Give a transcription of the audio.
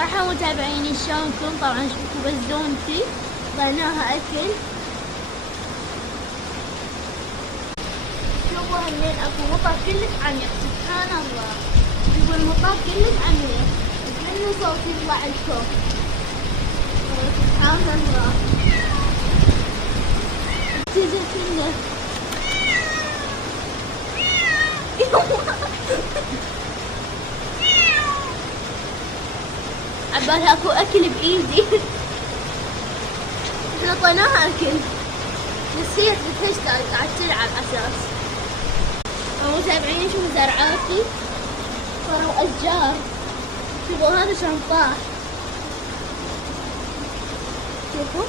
مرحبا متابعيني، شلونكم؟ طبعا شوفوا بزونتي ضيناها اكل. شوفوا هالليل اكو مطر كلش عميق، سبحان الله. شوفوا المطر كلش عميق، منو صوت يطلع لكم. سبحان الله. تجي كله عبالها اكو اكل بايدي. احنا طيناها اكل، نسيت بتهشتاج قاعد تلعب اساس. متابعين شوفوا زرعاتي صاروا اشجار. شوفوا هذا شلون طاح، شوفوا.